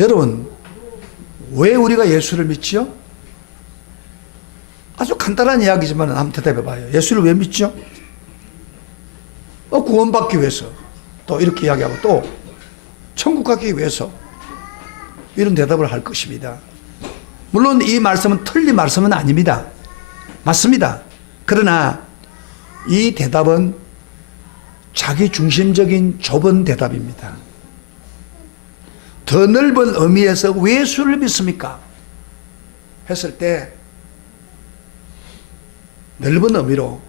여러분, 왜 우리가 예수를 믿지요? 아주 간단한 이야기지만 한번 대답해 봐요. 예수를 왜 믿죠? 구원받기 위해서. 또 이렇게 이야기하고 또 천국 가기 위해서. 이런 대답을 할 것입니다. 물론 이 말씀은 틀린 말씀은 아닙니다. 맞습니다. 그러나 이 대답은 자기 중심적인 좁은 대답입니다. 더 넓은 의미에서 왜 예수를 믿습니까? 했을 때 넓은 의미로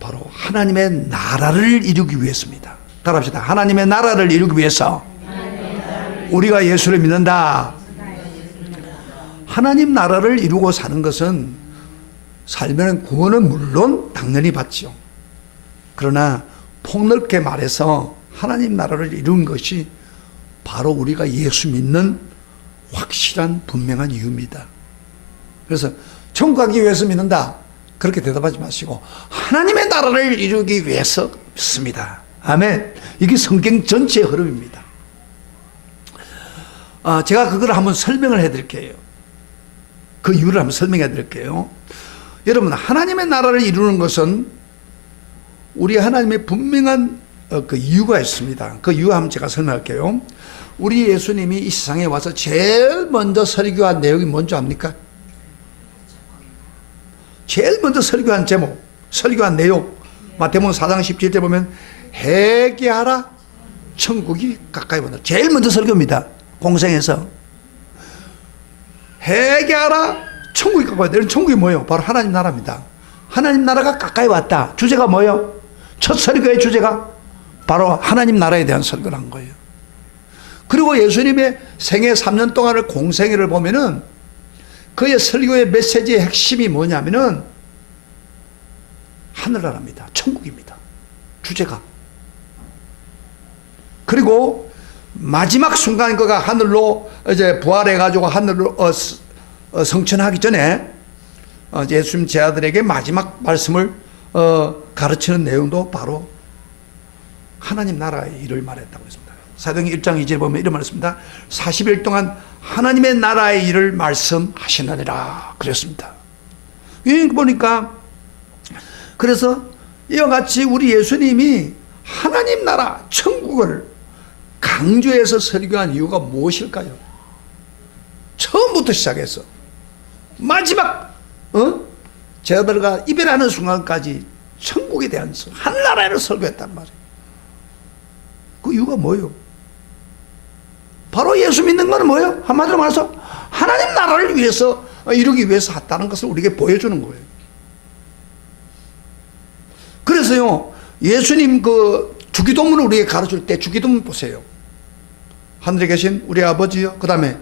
바로 하나님의 나라를 이루기 위해서입니다. 따라합시다. 하나님의 나라를 이루기 위해서 우리가 예수를 믿는다. 하나님 나라를 이루고 사는 것은 살면 구원은 물론 당연히 받죠. 그러나 폭넓게 말해서 하나님 나라를 이루는 것이 바로 우리가 예수 믿는 확실한 분명한 이유입니다. 그래서 천국 가기 위해서 믿는다 그렇게 대답하지 마시고 하나님의 나라를 이루기 위해서 믿습니다. 아멘. 이게 성경 전체의 흐름입니다. 제가 그걸 한번 설명을 해드릴게요. 그 이유를 한번 설명해 드릴게요. 여러분, 하나님의 나라를 이루는 것은 우리 하나님의 분명한 그 이유가 있습니다. 그 이유 한번 제가 설명할게요. 우리 예수님이 이 세상에 와서 제일 먼저 설교한 내용이 뭔지 압니까? 제일 먼저 설교한 제목, 설교한 내용, 마태복음 4장 17절 보면 회개하라 천국이 가까이 온다. 제일 먼저 설교입니다. 공생에서 회개하라 천국이 가까이 왔다. 천국이 뭐예요? 바로 하나님 나라입니다. 하나님 나라가 가까이 왔다. 주제가 뭐예요? 첫 설교의 주제가 바로 하나님 나라에 대한 설교를 한 거예요. 그리고 예수님의 생애 3년 동안을 공생애를 보면은 그의 설교의 메시지의 핵심이 뭐냐면은 하늘나라입니다. 천국입니다. 주제가. 그리고 마지막 순간 그가 하늘로 이제 부활해가지고 하늘로 성천하기 전에 예수님 제자들에게 마지막 말씀을 가르치는 내용도 바로 하나님 나라의 일을 말했다고 했습니다. 사도행전 1장 2절에 보면 이런 말을 했습니다. 40일 동안 하나님의 나라의 일을 말씀하시느니라 그랬습니다. 여기 보니까 그래서 이와 같이 우리 예수님이 하나님 나라 천국을 강조해서 설교한 이유가 무엇일까요? 처음부터 시작해서 마지막 제자들과 이별하는 순간까지 천국에 대한 하늘나라를 설교했단 말이에요. 그 이유가 뭐예요? 바로 예수 믿는 거는 뭐예요? 한마디로 말해서 하나님 나라를 위해서 이루기 위해서 했다는 것을 우리에게 보여주는 거예요. 그래서요, 예수님 그 주기도문을 우리에게 가르칠 때 주기도문 보세요. 하늘에 계신 우리 아버지요, 그 다음에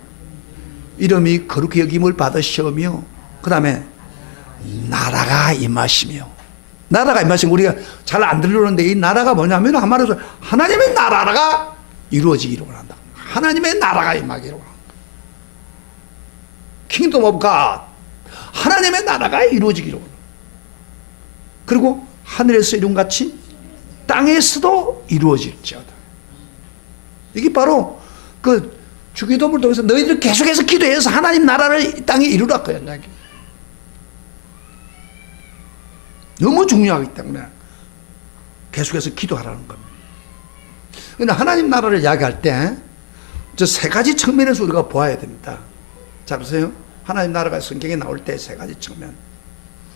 이름이 거룩히 여김을 받으시오며, 그 다음에 나라가 임하시며. 나라가 임하시면 우리가 잘 안 들리는데 이 나라가 뭐냐면 한마디로 하나님의 나라가 이루어지기를 원한다. 하나님의 나라가 임하기를 원한다. Kingdom of God. 하나님의 나라가 이루어지기를 원한다. 그리고 하늘에서 이룬 같이 땅에서도 이루어질지어다. 이게 바로 그 주기도문을 통해서 너희들 계속해서 기도해서 하나님 나라를 이 땅에 이루라 그 이야기. 너무 중요하기 때문에 계속해서 기도하라는 겁니다. 그런데 하나님 나라를 이야기할 때 저 세 가지 측면에서 우리가 보아야 됩니다. 자, 보세요. 하나님 나라가 성경에 나올 때 세 가지 측면.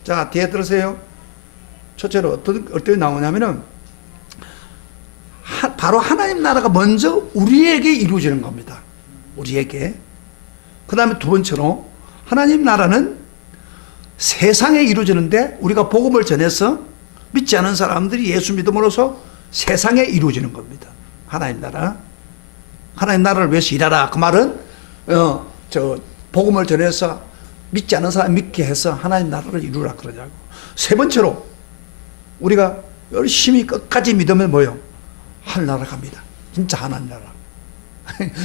자, 뒤에 들으세요. 첫째로 어떻게 나오냐면은 바로 하나님 나라가 먼저 우리에게 이루어지는 겁니다. 우리에게. 그 다음에 두 번째로 하나님 나라는 세상에 이루어지는데 우리가 복음을 전해서 믿지 않은 사람들이 예수 믿음으로써 세상에 이루어지는 겁니다. 하나님 나라. 하나님 나라를 위해서 일하라. 그 말은 복음을 전해서 믿지 않은 사람 믿게 해서 하나님 나라를 이루라 그러냐고. 세 번째로 우리가 열심히 끝까지 믿으면 뭐예요? 하늘나라 갑니다. 진짜 하나님 나라.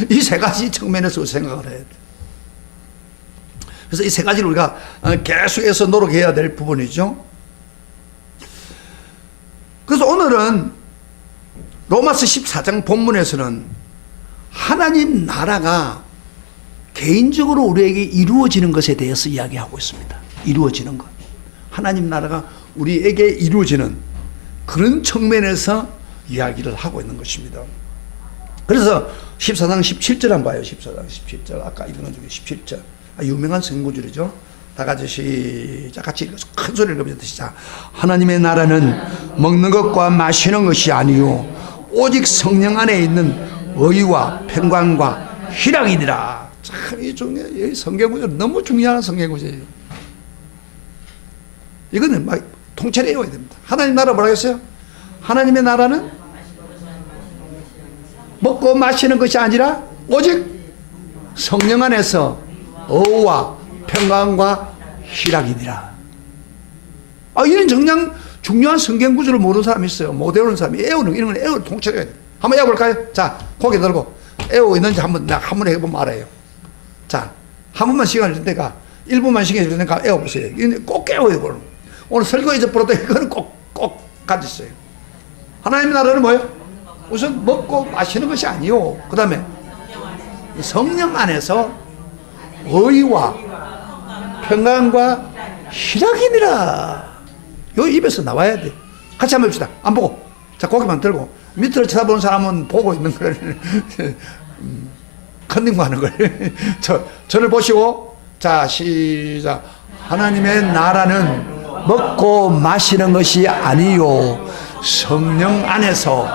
이 세 가지 측면에서 생각을 해야 돼. 그래서 이 세 가지를 우리가 계속해서 노력해야 될 부분이죠. 그래서 오늘은 로마서 14장 본문에서는 하나님 나라가 개인적으로 우리에게 이루어지는 것에 대해서 이야기하고 있습니다. 이루어지는 것. 하나님 나라가 우리에게 이루어지는 그런 측면에서 이야기를 하고 있는 것입니다. 그래서 14장 17절 한번 봐요. 14장 17절. 아까 읽은 중에 17절. 유명한 성구절이죠. 다 같이 시작. 같이 읽어서 큰 소리를 읽으면서 시작. 하나님의 나라는 먹는 것과 마시는 것이 아니요 오직 성령 안에 있는 의와 평강과 희락이니라. 참 이 중에 성경구절 너무 중요한 성경구절이에요. 이거는 막 통째로 외워야 됩니다. 하나님 나라 뭐라고 했어요? 하나님의 나라는 먹고 마시는 것이 아니라 오직 성령 안에서 의와 평강과 희락이니라. 이런 정말 중요한 성경 구절을 모르는 사람이 있어요. 못 외우는 사람이. 애우는 이런 건 애우를 통째로 해야 돼요. 한번 애워볼까요? 자, 고개 들고 애우고 있는지 한번 해보면 알아요. 자, 한 번만 시간을 줄 테니까 1분만 시간을 줄 테니까 애워보세요. 꼭 애워요. 그거는. 오늘 설교 잊어버려도 이거는 꼭 가졌어요. 하나님의 나라는 뭐예요? 우선 먹고 마시는 것이 아니요. 그 다음에 성령 안에서 의와 평강과 희락이니라. 요 입에서 나와야 돼. 같이 한번 해봅시다. 안 보고. 자, 고개만 들고. 밑으로 쳐다보는 사람은 보고 있는 걸. 컨닝 하는 걸. 저를 보시고. 자, 시작. 하나님의 나라는 먹고 마시는 것이 아니요 성령 안에서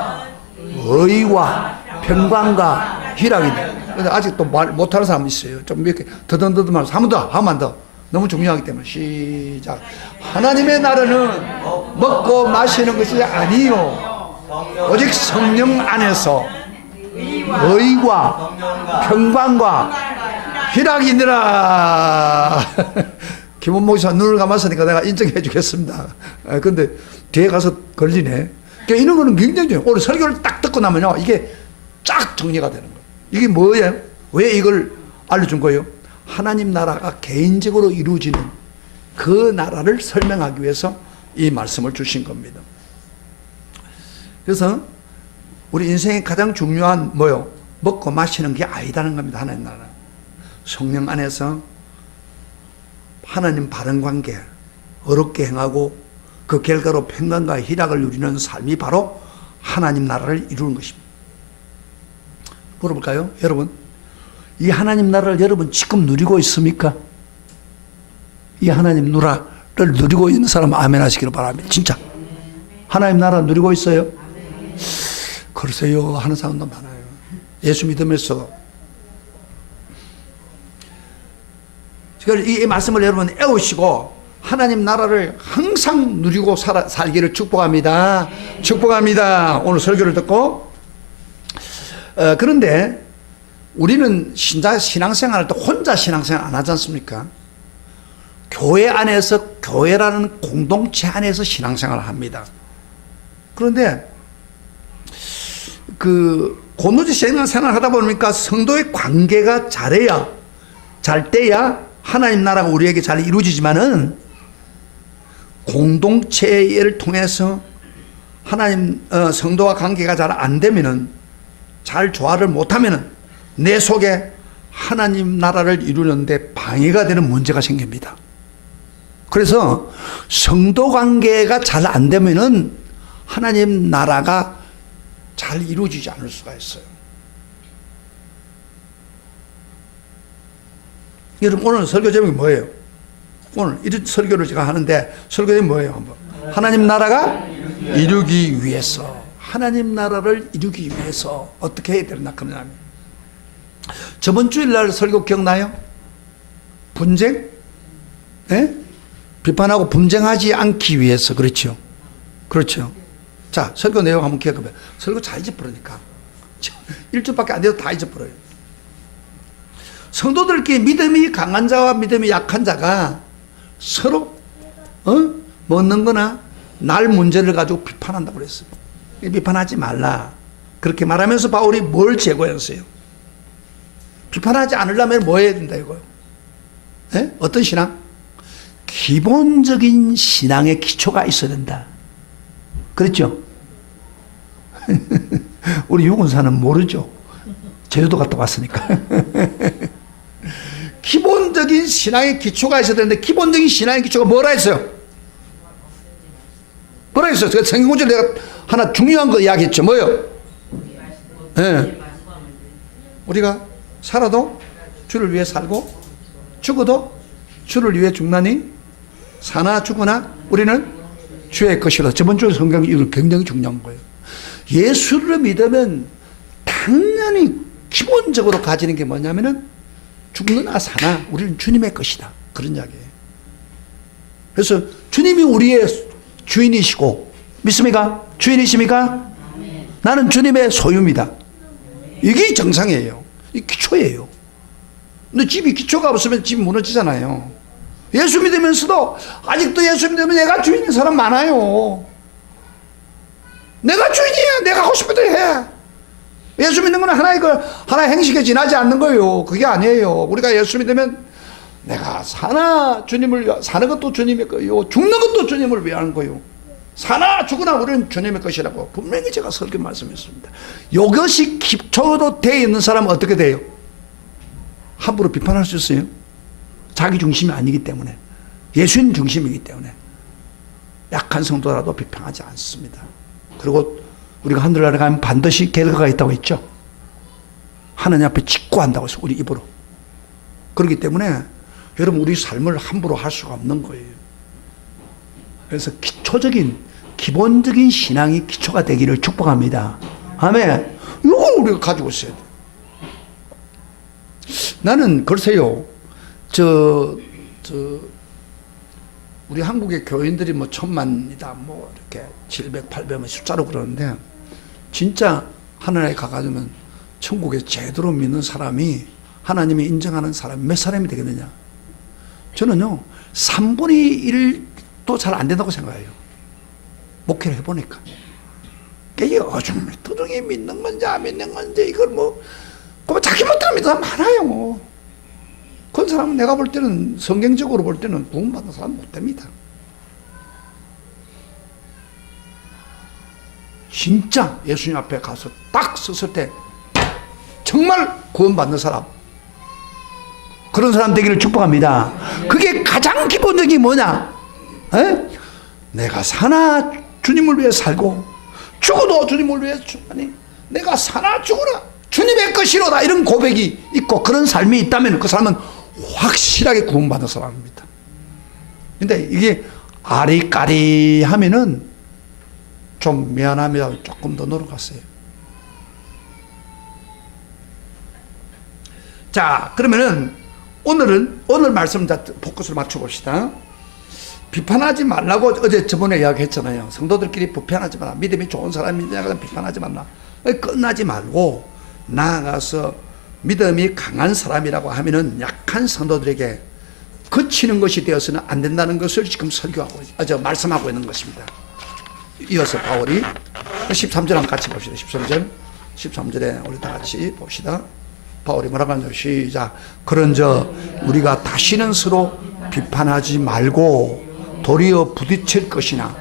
의와 평강과 희락이네. 근데 아직도 말 못하는 사람이 있어요. 좀 이렇게 더듬더듬하면서 한 번 더, 한 번 더. 너무 중요하기 때문에 시작. 하나님의 나라는 먹고 마시는 것이 아니요 오직 성령 안에서 의와 평강과 희락이니라. 김원 목사 눈을 감았으니까 내가 인정해 주겠습니다. 근데 뒤에 가서 걸리네. 그러니까 이런 거는 굉장히 중요해요. 오늘 설교를 딱 듣고 나면요, 이게 쫙 정리가 되는 거예요. 이게 뭐예요? 왜 이걸 알려준 거예요? 하나님 나라가 개인적으로 이루어지는 그 나라를 설명하기 위해서 이 말씀을 주신 겁니다. 그래서 우리 인생의 가장 중요한 뭐요? 먹고 마시는 게 아니다는 겁니다. 하나님 나라. 성령 안에서 하나님 바른 관계, 어렵게 행하고 그 결과로 평강과 희락을 누리는 삶이 바로 하나님 나라를 이루는 것입니다. 물어볼까요? 여러분, 이 하나님 나라를 여러분 지금 누리고 있습니까? 이 하나님 나라를 누리고 있는 사람은 아멘 하시기를 바랍니다. 진짜 하나님 나라 누리고 있어요? 그러세요 하는 사람도 많아요. 예수 믿으면서. 이 말씀을 여러분 애우시고 하나님 나라를 항상 누리고 살기를 축복합니다. 축복합니다. 오늘 설교를 듣고. 그런데 우리는 신앙생활을 또 혼자 신앙생활 안 하지 않습니까? 교회 안에서, 교회라는 공동체 안에서 신앙생활을 합니다. 그런데 공동체 신앙생활을 하다 보니까 성도의 관계가 잘 돼야 하나님 나라가 우리에게 잘 이루어지지만은 공동체를 통해서 하나님 성도와 관계가 잘 안 되면은, 잘 조화를 못하면은 내 속에 하나님 나라를 이루는데 방해가 되는 문제가 생깁니다. 그래서 성도 관계가 잘 안 되면은 하나님 나라가 잘 이루어지지 않을 수가 있어요. 여러분, 오늘 설교 제목이 뭐예요? 오늘 이런 설교를 제가 하는데 설교 제목이 뭐예요? 한번. 하나님 나라가 이루기 위해서. 하나님 나라를 이루기 위해서 어떻게 해야 되나 그러냐면, 저번 주일날 설교 기억나요? 분쟁? 네? 비판하고 분쟁하지 않기 위해서. 그렇죠? 그렇죠. 자, 설교 내용 한번 기억해봐요. 설교 잘 잊어버리니까. 일주밖에 안 돼도 다 잊어버려요. 성도들끼리 믿음이 강한 자와 믿음이 약한 자가 서로 먹는 거나 날 문제를 가지고 비판한다고 그랬어요. 비판하지 말라. 그렇게 말하면서 바울이 뭘 제고했어요? 비판하지 않으려면 뭐 해야 된다 이거요? 네? 어떤 신앙? 기본적인 신앙의 기초가 있어야 된다. 그렇죠? 우리 유군사는 모르죠. 제주도 갔다 왔으니까. 기본적인 신앙의 기초가 있어야 되는데, 기본적인 신앙의 기초가 뭐라 했어요? 뭐라 했어요? 제가 성경구절 내가 하나 중요한 거 이야기했죠. 뭐요? 네. 우리가 살아도 주를 위해 살고 죽어도 주를 위해 죽나니, 사나 죽으나 우리는 주의 것이라. 저번 주에 성경이 이거 굉장히 중요한 거예요. 예수를 믿으면 당연히 기본적으로 가지는 게 뭐냐면은 죽느나 사나 우리는 주님의 것이다. 그런 이야기예요. 그래서 주님이 우리의 주인이시고, 믿습니까? 주인이십니까? 나는 주님의 소유입니다. 이게 정상이에요. 이 기초예요. 근데 집이 기초가 없으면 집이 무너지잖아요. 예수 믿으면서도 아직도 예수 믿으면 내가 주인인 사람 많아요. 내가 주인이야. 내가 하고 싶은 대로 해. 예수 믿는 건 하나의 행식에 지나지 않는 거예요. 그게 아니에요. 우리가 예수 믿으면 내가 사나 주님을 위하, 사는 것도 주님의 거요, 죽는 것도 주님을 위한 거요. 사나 죽으나 우리는 주님의 것이라고 분명히 제가 설교 말씀했습니다. 이것이 기초로 되어 있는 사람은 어떻게 돼요? 함부로 비판할 수 있어요? 자기 중심이 아니기 때문에, 예수님 중심이기 때문에 약한 성도라도 비판하지 않습니다. 그리고 우리가 하늘나라에 가면 반드시 결과가 있다고 했죠. 하느님 앞에 직구한다고 했어요. 우리 입으로. 그렇기 때문에 여러분, 우리 삶을 함부로 할 수가 없는 거예요. 그래서 기본적인 신앙이 기초가 되기를 축복합니다. 아멘. 이걸 우리가 가지고 있어야 돼. 나는 글쎄요, 우리 한국의 교인들이 뭐 1000만이다, 뭐 이렇게 700, 800만 숫자로 그러는데, 진짜 하나님에 가가지면 천국에 제대로 믿는 사람이, 하나님이 인정하는 사람이 몇 사람이 되겠느냐? 저는요, 3분의 1도 잘 안 된다고 생각해요. 목회를 해보니까. 이게 요즘 도중에 믿는 건지 안 믿는 건지, 이걸 뭐, 자기 멋대로 믿는 사람 많아요. 그런 사람은 내가 볼 때는, 성경적으로 볼 때는 구원받는 사람 못 됩니다. 진짜 예수님 앞에 가서 딱 섰을 때 정말 구원받는 사람, 그런 사람 되기를 축복합니다. 그게 가장 기본적인 뭐냐? 에? 내가 사나 주님을 위해 살고 죽어도 주님을 위해 죽으니, 내가 사나 죽으나 주님의 것이로다, 이런 고백이 있고 그런 삶이 있다면 그 사람은 확실하게 구원받은 사람입니다. 근데 이게 아리까리 하면은 좀 미안하면 조금 더 노력하세요. 자, 그러면은 오늘 말씀 포커스를 맞춰봅시다. 비판하지 말라고 어제 저번에 이야기했잖아요. 성도들끼리 비판하지 마라. 믿음이 좋은 사람이냐 비판하지 말라. 끝나지 말고 나아가서 믿음이 강한 사람이라고 하면은 약한 성도들에게 거치는 것이 되어서는 안 된다는 것을 지금 말씀하고 있는 것입니다. 이어서 바울이 13절 한번 같이 봅시다. 13절에 우리 다 같이 봅시다. 바울이 뭐라고 하는지 시작. 그런저 우리가 다시는 서로 비판하지 말고 도리어 부딪힐 것이나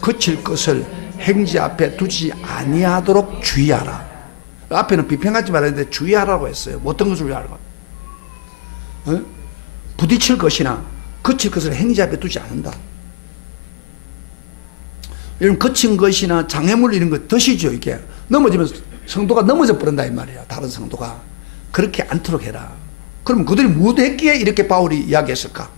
거칠 것을 행지 앞에 두지 아니하도록 주의하라. 앞에는 비평하지 말았는데 주의하라고 했어요. 어떤 것을 주의하라고? 부딪힐 것이나 거칠 것을 행지 앞에 두지 않는다. 이런 거친 것이나 장애물 이런 거 드시죠. 이게 넘어지면 성도가 넘어져 버린다 이 말이야. 다른 성도가. 그렇게 않도록 해라. 그럼 그들이 무엇 했기에 이렇게 바울이 이야기했을까?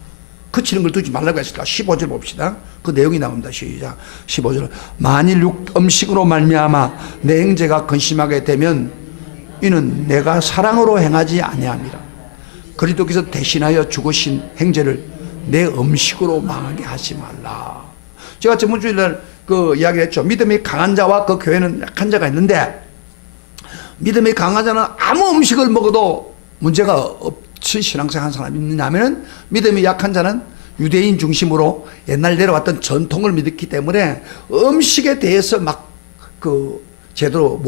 거치는 걸 두지 말라고 했을까? 15절 봅시다. 그 내용이 나옵니다. 시작. 15절. 만일 음식으로 말미암아 내 형제가 근심하게 되면 이는 내가 사랑으로 행하지 아니함이라. 그리스도께서 대신하여 죽으신 형제를 내 음식으로 망하게 하지 말라. 제가 저번 주일날 그 이야기를 했죠. 믿음이 강한 자와 그 교회는 약한 자가 있는데, 믿음이 강한 자는 아무 음식을 먹어도 문제가 없이 신앙생활 한 사람이 있느냐면, 믿음이 약한 자는 유대인 중심으로 옛날 내려왔던 전통을 믿었기 때문에 음식에 대해서 제대로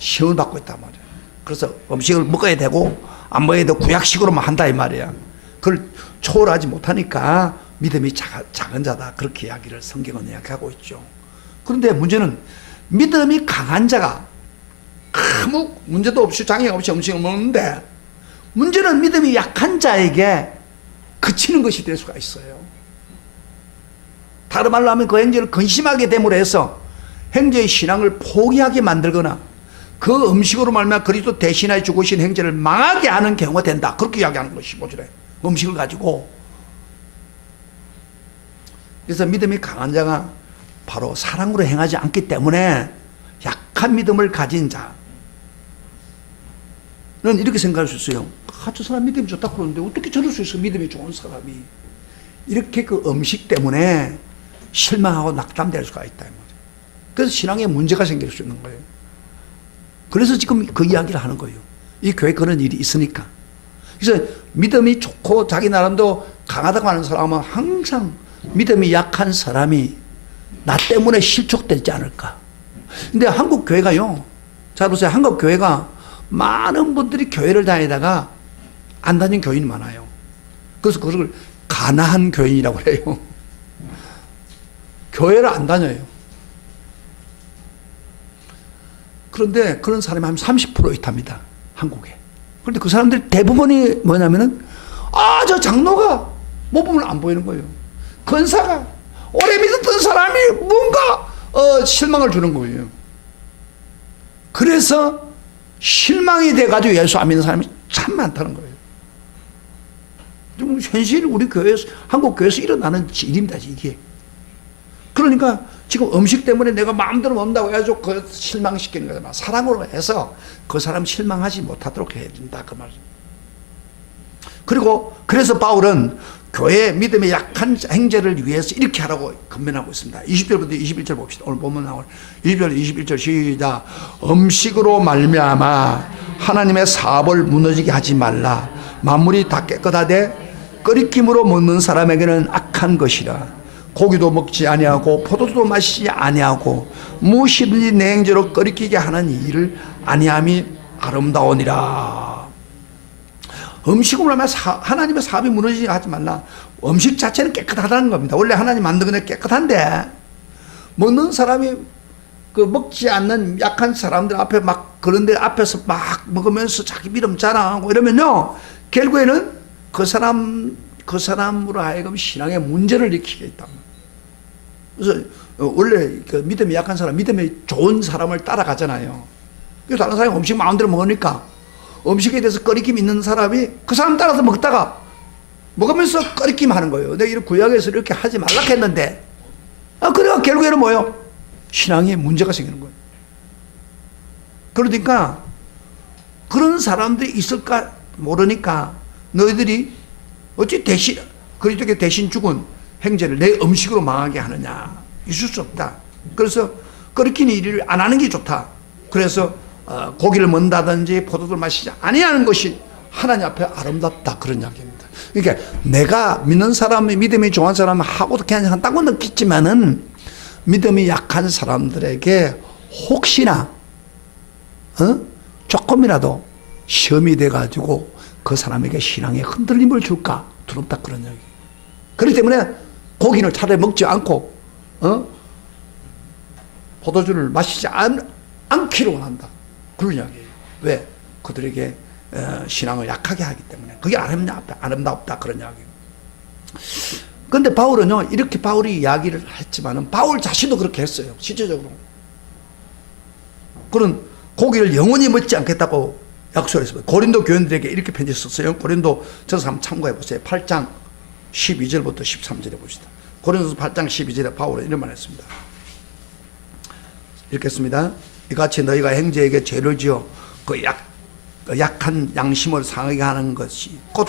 시험을 받고 있단 말이에요. 그래서 음식을 먹어야 되고 안 먹어야 되고 구약식으로만 한다 이 말이야. 그걸 초월하지 못하니까 믿음이 작은 자다, 그렇게 이야기를 성경은 이야기하고 있죠. 그런데 문제는 믿음이 강한 자가 아무 문제도 없이 장애 없이 음식을 먹는데 문제는 믿음이 약한 자에게 그치는 것이 될 수가 있어요. 다른 말로 하면 그 행제를 근심하게 됨으로 해서 행제의 신앙을 포기하게 만들거나 그 음식으로 말미암아 그리스도 대신하여 죽으신 행제를 망하게 하는 경우가 된다. 그렇게 이야기하는 것이 15절에 음식을 가지고. 그래서 믿음이 강한 자가 바로 사랑으로 행하지 않기 때문에 약한 믿음을 가진 자는 이렇게 생각할 수 있어요. 저 사람 믿음이 좋다 그러는데 어떻게 저럴 수 있어, 믿음이 좋은 사람이. 이렇게 그 음식 때문에 실망하고 낙담될 수가 있다. 그래서 신앙에 문제가 생길 수 있는 거예요. 그래서 지금 그 이야기를 하는 거예요. 이 교회 그런 일이 있으니까. 그래서 믿음이 좋고 자기 나름도 강하다고 하는 사람은 항상 믿음이 약한 사람이 나 때문에 실족되지 않을까. 근데 한국 교회가요, 자 보세요. 한국 교회가 많은 분들이 교회를 다니다가 안 다닌 교인이 많아요. 그래서 그걸 가나한 교인이라고 해요. 교회를 안 다녀요. 그런데 그런 사람이 한 30% 있답니다. 한국에. 그런데 그 사람들 대부분이 뭐냐면은, 저 장로가 못 보면 안 보이는 거예요. 권사가 오래 믿었던 사람이 뭔가 실망을 주는 거예요. 그래서 실망이 돼가지고 예수 안 믿는 사람이 참 많다는 거예요. 좀 현실 우리 교회에서, 한국 교회에서 일어나는 일입니다, 이게. 그러니까 지금 음식 때문에 내가 마음대로 먹는다고 해가지고 그 실망시키는 거잖아. 사랑으로 해서 그 사람 실망하지 못하도록 해야 된다, 그 말. 그리고 그래서 바울은 교회 믿음의 약한 행제를 위해서 이렇게 하라고 권면하고 있습니다. 20절부터 21절 봅시다. 오늘 보면 나올 20절 21절 시작. 음식으로 말미암아 하나님의 사업을 무너지게 하지 말라. 만물이 다 깨끗하되 끓이김으로 먹는 사람에게는 악한 것이라. 고기도 먹지 아니하고 포도주도 마시지 아니하고 무엇이든지 내 행제로 끓이게 하는 일을 아니함이 아름다우니라. 음식으로 하면 하나님의 사업이 무너지지 하지 말라. 음식 자체는 깨끗하다는 겁니다. 원래 하나님 만든 건 깨끗한데 먹는 사람이 그 먹지 않는 약한 사람들 앞에 막 그런데 앞에서 막 먹으면서 자기 믿음 자랑하고 이러면요, 결국에는 그 사람으로 하여금 신앙에 문제를 일으키게 있다. 그래서 원래 그 믿음이 약한 사람, 믿음이 좋은 사람을 따라가잖아요. 그래서 다른 사람이 음식 마음대로 먹으니까 음식에 대해서 꺼리낌 있는 사람이 그 사람 따라서 먹다가 먹으면서 꺼리낌 하는 거예요. 내가 이런 구약에서 이렇게 하지 말라 했는데, 그래가 결국에는 뭐예요? 신앙에 문제가 생기는 거예요. 그러니까 그런 사람들이 있을까 모르니까 너희들이 어찌 그리스도께 대신 죽은 행제를 내 음식으로 망하게 하느냐. 있을 수 없다. 그래서 꺼리키는 일을 안 하는 게 좋다. 그래서 고기를 먹는다든지 포도주를 마시지 아니하는 것이 하나님 앞에 아름답다, 그런 이야기입니다. 그러니까 내가 믿는 사람이, 믿음이 좋은 사람은 하고도 그냥 한다고 느끼지만은 믿음이 약한 사람들에게 혹시나 조금이라도 시험이 돼가지고 그 사람에게 신앙에 흔들림을 줄까 두렵다, 그런 이야기. 그렇기 때문에 고기를 차라리 먹지 않고 포도주를 마시지 않기를 원한다, 그런 이야기예요. 왜? 그들에게 신앙을 약하게 하기 때문에. 그게 아름답다, 그런 이야기예요. 그런데 바울은요, 이렇게 바울이 이야기를 했지만은 바울 자신도 그렇게 했어요, 실제적으로. 그런 고기를 영원히 먹지 않겠다고 약속을 했습니다. 고린도 교인들에게 이렇게 편지 썼어요. 고린도 저서 한번 참고해 보세요. 8장 12절부터 13절에 봅시다. 고린도서 8장 12절에 바울은 이런 말을 했습니다. 읽겠습니다. 이같이 너희가 형제에게 죄를 지어 그 약한 양심을 상하게 하는 것이 곧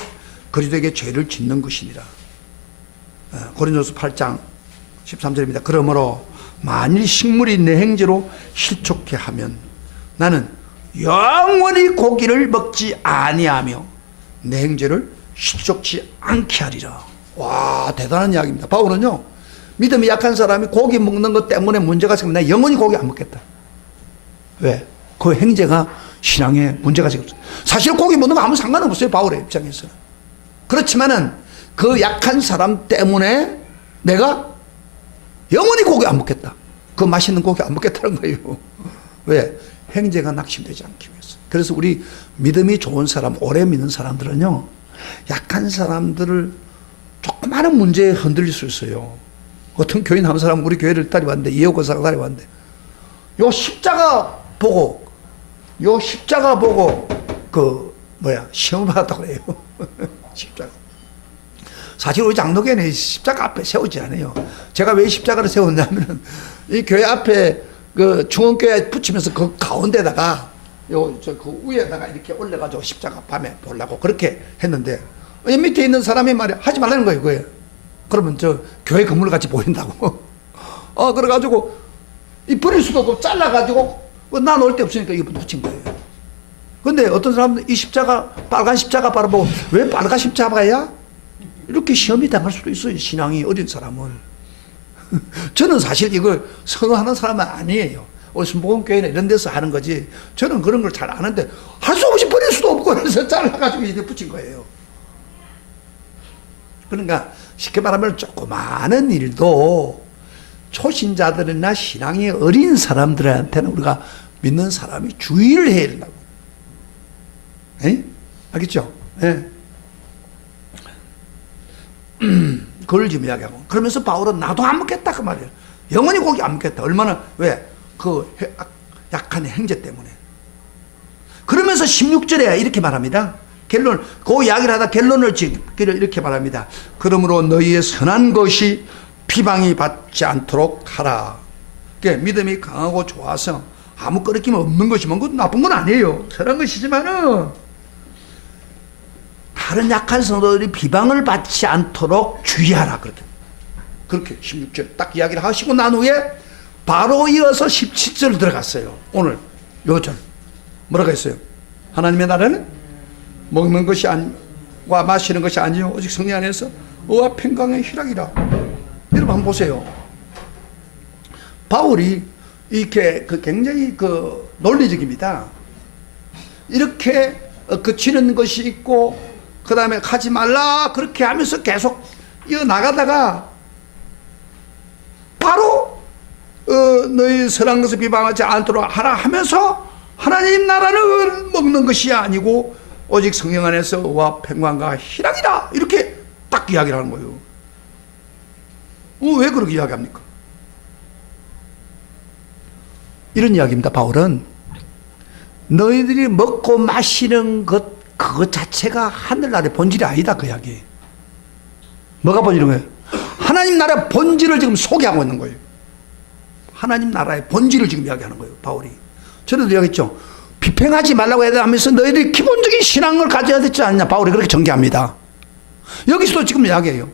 그리스도에게 죄를 짓는 것이니라. 고린도서 8장 13절입니다. 그러므로 만일 식물이 내 행제로 실족해 하면 나는 영원히 고기를 먹지 아니하며 내 행제를 실족치 않게 하리라. 와, 대단한 이야기입니다. 바울은요, 믿음이 약한 사람이 고기 먹는 것 때문에 문제가 생기면 나 영원히 고기 안 먹겠다. 왜? 그 행제가 신앙에 문제가 생겼어요. 사실 고기 먹는 거 아무 상관없어요, 바울의 입장에서는. 그렇지만은 그 약한 사람 때문에 내가 영원히 고기 안 먹겠다. 그 맛있는 고기 안 먹겠다는 거예요. 왜? 행제가 낙심되지 않기 위해서. 그래서 우리 믿음이 좋은 사람, 오래 믿는 사람들은요, 약한 사람들을 조그마한 문제에 흔들릴 수 있어요. 어떤 교인 한 사람 우리 교회를 따라왔는데, 이해호 권사가 따라왔는데, 요 십자가 보고 시험 받았다고 그래요. 십자가. 사실 우리 장로교회는 십자가 앞에 세우지 않아요. 제가 왜 십자가를 세웠냐면은, 이 교회 앞에 그 중원교회 붙이면서 그 가운데다가 그 위에다가 이렇게 올려가지고 십자가 밤에 보려고 그렇게 했는데, 이 밑에 있는 사람이 말이야, 하지 말라는 거예요, 그거예요. 그러면 저 교회 건물 같이 보인다고. 그래가지고, 이 버릴 수도 없고 잘라가지고, 나 놓을 데 없으니까 이거 붙인 거예요. 근데 어떤 사람은 이 십자가, 빨간 십자가 바라보고, 왜 빨간 십자가야? 이렇게 시험이 당할 수도 있어요, 신앙이 어린 사람은. 저는 사실 이걸 선호하는 사람은 아니에요. 순복음교회나 이런 데서 하는 거지. 저는 그런 걸 잘 아는데, 할 수 없이 버릴 수도 없고, 그래서 잘라가지고 이제 붙인 거예요. 그러니까 쉽게 말하면 조그마한 일도 초신자들이나 신앙이 어린 사람들한테는 우리가 믿는 사람이 주의를 해야 된다고. 알겠죠? 예. 그걸 지금 이야기하고. 그러면서 바울은 나도 안 먹겠다 그 말이에요. 영원히 고기 안 먹겠다. 얼마나, 왜? 그 약한 행제 때문에. 그러면서 16절에 이렇게 말합니다. 결론, 그 이야기를 하다 결론을 짓기를 이렇게 말합니다. 그러므로 너희의 선한 것이 비방이 받지 않도록 하라. 그러니까 믿음이 강하고 좋아서 아무 끄러김 없는 것이면 그건 나쁜 건 아니에요. 선한 것이지만은 다른 약한 성도들이 비방을 받지 않도록 주의하라. 그렇게 16절 딱 이야기를 하시고 난 후에 바로 이어서 17절 들어갔어요. 오늘 요절 뭐라고 했어요? 하나님의 나라는 먹는 것이 와 마시는 것이 아니요 오직 성령 안에서 의와 평강의 희락이라. 여러분 한번 보세요. 바울이 이렇게 굉장히 논리적입니다. 이렇게 그치는 것이 있고 그 다음에 가지 말라 그렇게 하면서 계속 이어나가다가 바로 너희 선한 것을 비방하지 않도록 하라 하면서 하나님 나라는 먹는 것이 아니고 오직 성령 안에서 의와 평강과 희락이다 이렇게 딱 이야기를 하는 거예요. 왜 그렇게 이야기합니까? 이런 이야기입니다. 바울은 너희들이 먹고 마시는 그것 자체가 하늘나라의 본질이 아니다 그 이야기. 뭐가 본질인 거예요? 하나님 나라의 본질을 지금 소개하고 있는 거예요. 하나님 나라의 본질을 지금 이야기하는 거예요. 바울이. 저도 이야기했죠. 비평하지 말라고 해야 하면서 너희들이 기본적인 신앙을 가져야 되지 않냐. 바울이 그렇게 전개합니다. 여기서도 지금 이야기해요.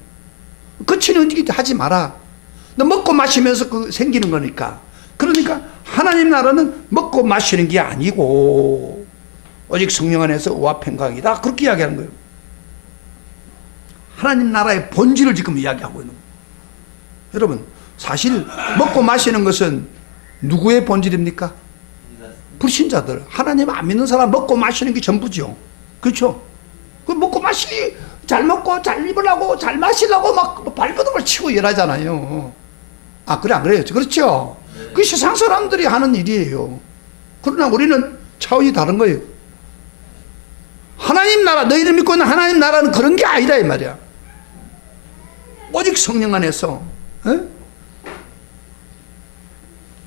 그치는 하지 마라. 너 먹고 마시면서 생기는 거니까. 그러니까 하나님 나라는 먹고 마시는 게 아니고 오직 성령 안에서 의와 평강이다. 그렇게 이야기하는 거예요. 하나님 나라의 본질을 지금 이야기하고 있는 거예요. 여러분 사실 먹고 마시는 것은 누구의 본질입니까? 불신자들. 하나님 안 믿는 사람 먹고 마시는 게 전부죠. 그렇죠? 그 먹고 잘 먹고 잘 입으려고 잘 마시려고 막 발버둥을 치고 일하잖아요. 그래 안 그래요? 그렇죠? 그 세상 사람들이 하는 일이에요. 그러나 우리는 차원이 다른 거예요. 하나님 나라, 너희들 믿고 있는 하나님 나라는 그런 게 아니다 이 말이야. 오직 성령 안에서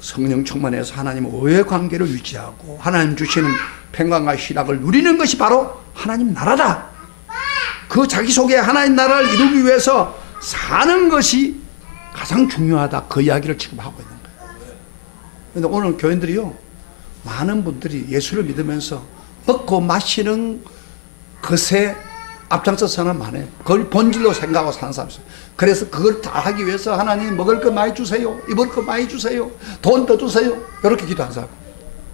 성령 충만해서 하나님의 관계를 유지하고 하나님 주시는 평강과 희락을 누리는 것이 바로 하나님 나라다. 그 자기속에 하나님 나라를 이루기 위해서 사는 것이 가장 중요하다. 그 이야기를 지금 하고 있는 거예요. 그런데 오늘 교인들이요, 많은 분들이 예수를 믿으면서 먹고 마시는 것에 앞장서서는 많아요. 그걸 본질로 생각하고 사는 사람이 있어요. 그래서 그걸 다 하기 위해서 하나님 먹을 거 많이 주세요. 입을 거 많이 주세요. 돈 더 주세요. 이렇게 기도하는 사람.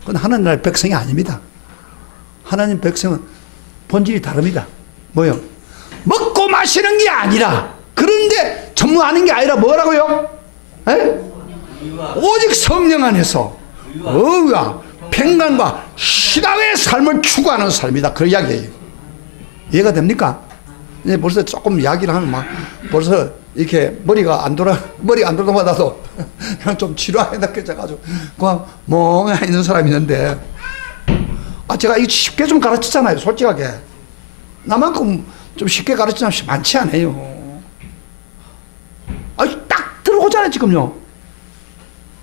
그건 하나님 나라의 백성이 아닙니다. 하나님 백성은 본질이 다릅니다. 뭐요? 먹고 마시는 게 아니라 그런 게 전무하는 게 아니라 뭐라고요? 오직 성령 안에서 의와 평강과 희락의 삶을 추구하는 삶이다. 그 이야기예요. 이해가 됩니까? 이제 벌써 조금 이야기를 하면 막 벌써 이렇게 머리 안 돌아가다도 그냥 좀 지루하게 느껴져가지고 그냥 멍하니 있는 사람이 있는데, 제가 이거 쉽게 좀 가르쳤잖아요. 솔직하게. 나만큼 좀 쉽게 가르치는 사람이 많지 않아요. 딱 들어오잖아요, 지금요.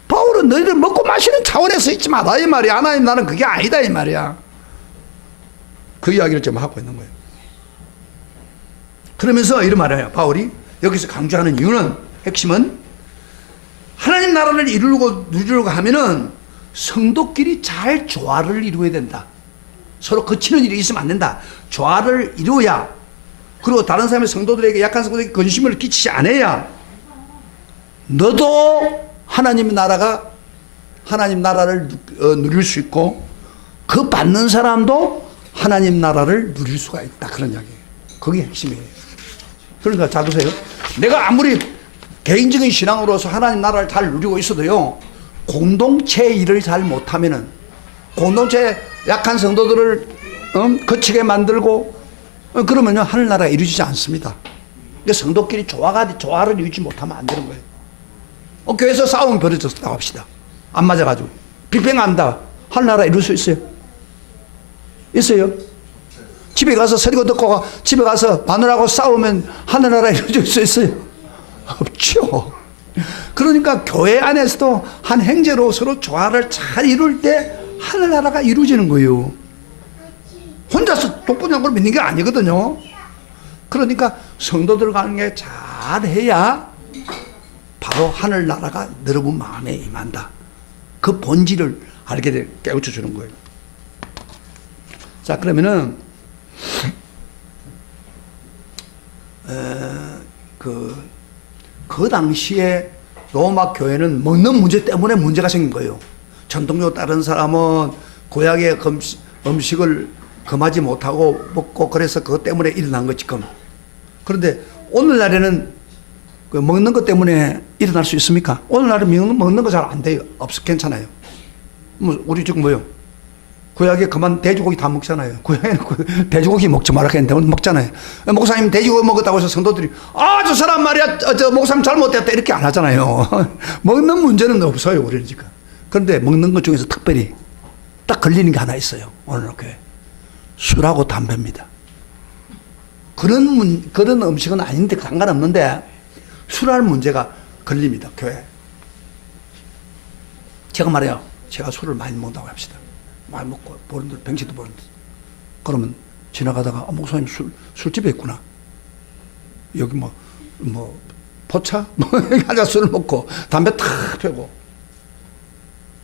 바울은 너희들 먹고 마시는 차원에서 있지 마라, 이 말이야. 하나님 나는 그게 아니다, 이 말이야. 그 이야기를 지금 하고 있는 거예요. 그러면서 이런 말을 해요. 바울이 여기서 강조하는 이유는, 핵심은 하나님 나라를 누리려고 하면은 성도끼리 잘 조화를 이루어야 된다. 서로 거치는 일이 있으면 안 된다. 조화를 이루어야, 그리고 다른 사람의 성도들에게, 약한 성도들에게 근심을 끼치지 않아야 너도 하나님 나라를 누릴 수 있고, 그 받는 사람도 하나님 나라를 누릴 수가 있다. 그런 이야기예요. 그게 핵심이에요. 그러니까 잘 보세요. 내가 아무리 개인적인 신앙으로서 하나님 나라를 잘 누리고 있어도요, 공동체 일을 잘 못하면은, 공동체 약한 성도들을 거치게 만들고 그러면요, 하늘나라가 이루어지지 않습니다. 그러니까 성도끼리 조화를 이루지 못하면 안 되는 거예요. 교회에서 싸움이 벌어졌다고 합시다. 안 맞아가지고 비평한다. 하늘나라 이룰 수 있어요? 있어요? 집에 가서 설교 듣고 집에 가서 마누라하고 싸우면 하늘나라 이루어질 수 있어요? 없죠. 그러니까 교회 안에서도 한 형제로 서로 조화를 잘 이룰 때 하늘나라가 이루어지는 거예요. 혼자서 독보적으로 믿는 게 아니거든요. 그러니까 성도들 관계 잘해야 바로 하늘나라가 여러분 마음에 임한다. 그 본질을 알게 깨우쳐 주는 거예요. 자, 그러면은 그 당시에 로마 교회는 먹는 문제 때문에 문제가 생긴 거예요. 전통적으로 다른 사람은 구약의 음식을 금하지 못하고 먹고, 그래서 그것 때문에 일어난 거 지금. 그런데 오늘날에는 그 먹는 것 때문에 일어날 수 있습니까? 오늘날은 먹는 거 잘 안 돼요. 괜찮아요. 우리 지금 뭐요? 구약에 그만 돼지고기 다 먹잖아요. 구약에는 돼지고기 먹지 말라 했는데 오늘 먹잖아요. 목사님 돼지고기 먹었다고 해서 성도들이 저 사람 말이야, 저 목사님 잘못됐다 이렇게 안 하잖아요. 먹는 문제는 없어요, 우리는 지금. 그런데 먹는 것 중에서 특별히 딱 걸리는 게 하나 있어요. 오늘 교회. 술하고 담배입니다. 그런 음식은 아닌데 상관없는데 술할 문제가 걸립니다, 교회. 제가 말해요. 제가 술을 많이 먹는다고 합시다. 많이 먹고 보는데 병치도 보는데, 그러면 지나가다가 목사님 술집에 있구나. 여기 뭐 포차 하자 술을 먹고 담배 탁 펴고,